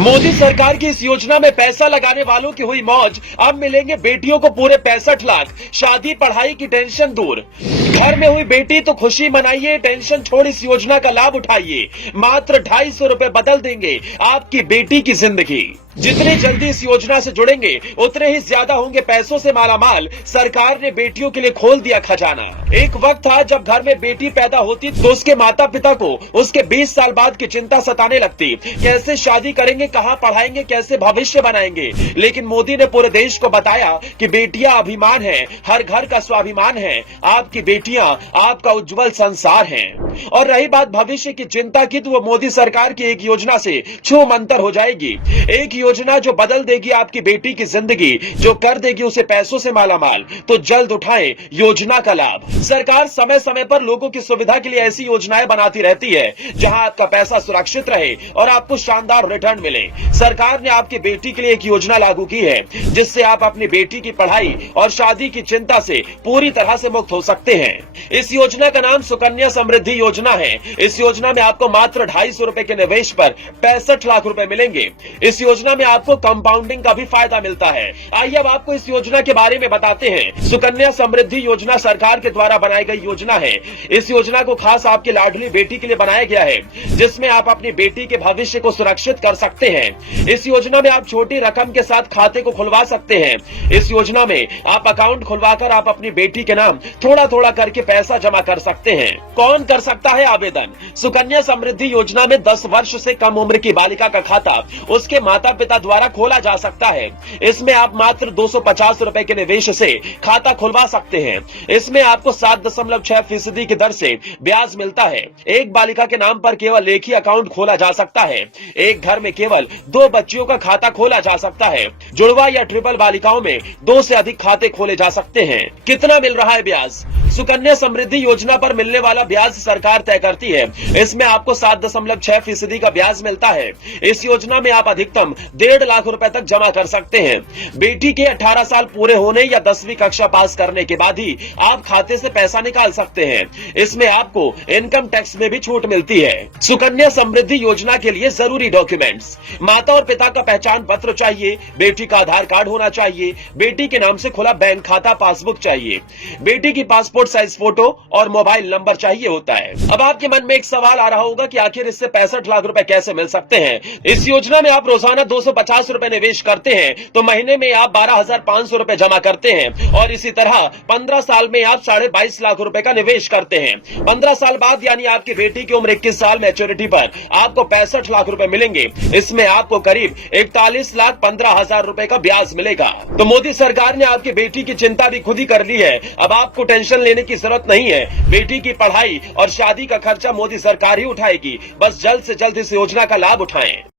मोदी सरकार की इस योजना में पैसा लगाने वालों की हुई मौज। अब मिलेंगे बेटियों को पूरे 65 लाख। शादी पढ़ाई की टेंशन दूर। घर में हुई बेटी तो खुशी मनाइए, टेंशन छोड़ इस योजना का लाभ उठाइए। मात्र 250 रुपए बदल देंगे आपकी बेटी की जिंदगी। जितनी जल्दी इस योजना से जुड़ेंगे उतने ही ज्यादा होंगे पैसों से मालामाल। सरकार ने बेटियों के लिए खोल दिया खजाना। एक वक्त था जब घर में बेटी पैदा होती तो उसके माता पिता को उसके 20 साल बाद की चिंता सताने लगती। कैसे शादी करेंगे, कहां पढ़ाएंगे, कैसे भविष्य बनाएंगे। लेकिन मोदी ने पूरे देश को बताया कि बेटियां अभिमान है, हर घर का स्वाभिमान है। आपकी बेटियां आपका उज्जवल संसार हैं। और रही बात भविष्य की चिंता की, तो वो मोदी सरकार की एक योजना से छूमंतर हो जाएगी। एक योजना जो बदल देगी आपकी बेटी की जिंदगी, जो कर देगी उसे पैसों से मालामाल। तो जल्द उठाएं योजना का लाभ। सरकार समय समय पर लोगों की सुविधा के लिए ऐसी योजनाएं बनाती रहती है जहां आपका पैसा सुरक्षित रहे और आपको शानदार रिटर्न मिले। सरकार ने आपकी बेटी के लिए एक योजना लागू की है जिससे आप अपनी बेटी की पढ़ाई और शादी की चिंता से पूरी तरह से मुक्त हो सकते हैं। इस योजना का नाम सुकन्या समृद्धि योजना है। इस योजना में आपको मात्र 250 रुपए के निवेश पर 65 लाख रुपए मिलेंगे। इस योजना में आपको कंपाउंडिंग का भी फायदा मिलता है। आइए अब आपको इस योजना के बारे में बताते हैं। सुकन्या समृद्धि योजना सरकार के द्वारा बनाई गई योजना है। इस योजना को खास आपकी लाडली बेटी के लिए बनाया गया है, जिसमें आप अपनी बेटी के भविष्य को सुरक्षित कर सकते हैं। इस योजना में आप छोटी रकम के साथ खाते को खुलवा सकते हैं। इस योजना में आप अकाउंट खुलवाकर आप अपनी बेटी के नाम थोड़ा थोड़ा करके पैसा जमा कर सकते हैं। कौन कर सकता है आवेदन? सुकन्या समृद्धि योजना में 10 वर्ष से कम उम्र की बालिका का खाता उसके माता पिता द्वारा खोला जा सकता है। इसमें आप मात्र 250 रुपए के निवेश से खाता खुलवा सकते हैं। इसमें आपको 7.6% की दर से ब्याज मिलता है। एक बालिका के नाम पर केवल एक ही अकाउंट खोला जा सकता है। एक घर में केवल 2 बच्चियों का खाता खोला जा सकता है। जुड़वा या ट्रिपल बालिकाओं में 2 से अधिक खाते खोले जा सकते हैं। कितना मिल रहा है ब्याज? सुकन्या समृद्धि योजना पर मिलने वाला ब्याज सरकार तय करती है। इसमें आपको 7.6% का ब्याज मिलता है। इस योजना में आप अधिकतम 1.5 लाख रुपए तक जमा कर सकते हैं। बेटी के 18 साल पूरे होने या 10वीं कक्षा पास करने के बाद ही आप खाते से पैसा निकाल सकते हैं। इसमें आपको इनकम टैक्स में भी छूट मिलती है। सुकन्या समृद्धि योजना के लिए जरूरी डॉक्यूमेंट्स: माता और पिता का पहचान पत्र चाहिए, बेटी का आधार कार्ड होना चाहिए, बेटी के नाम से खुला बैंक खाता पासबुक चाहिए, बेटी की पासपोर्ट साइज फोटो और मोबाइल नंबर चाहिए होता है। अब आपके मन में एक सवाल आ रहा होगा कि आखिर इससे 65 लाख रुपए कैसे मिल सकते हैं? इस योजना में आप रोजाना 250 रुपए निवेश करते हैं तो महीने में आप 12,500 रुपए जमा करते हैं और इसी तरह 15 साल में आप 22.5 लाख रुपए का निवेश करते हैं। 15 साल बाद यानी आपकी बेटी की उम्र 21 साल मैच्योरिटी पर आपको 65 लाख रुपए मिलेंगे। इसमें आपको करीब 41,15,000 रुपए का ब्याज मिलेगा। तो मोदी सरकार ने आपकी बेटी की चिंता भी खुद ही कर ली है। अब आपको टेंशन लेने की जरूरत नहीं है। बेटी की पढ़ाई और शादी का खर्चा मोदी सरकार ही उठाएगी। बस जल्द से जल्द इस योजना का लाभ उठाएं।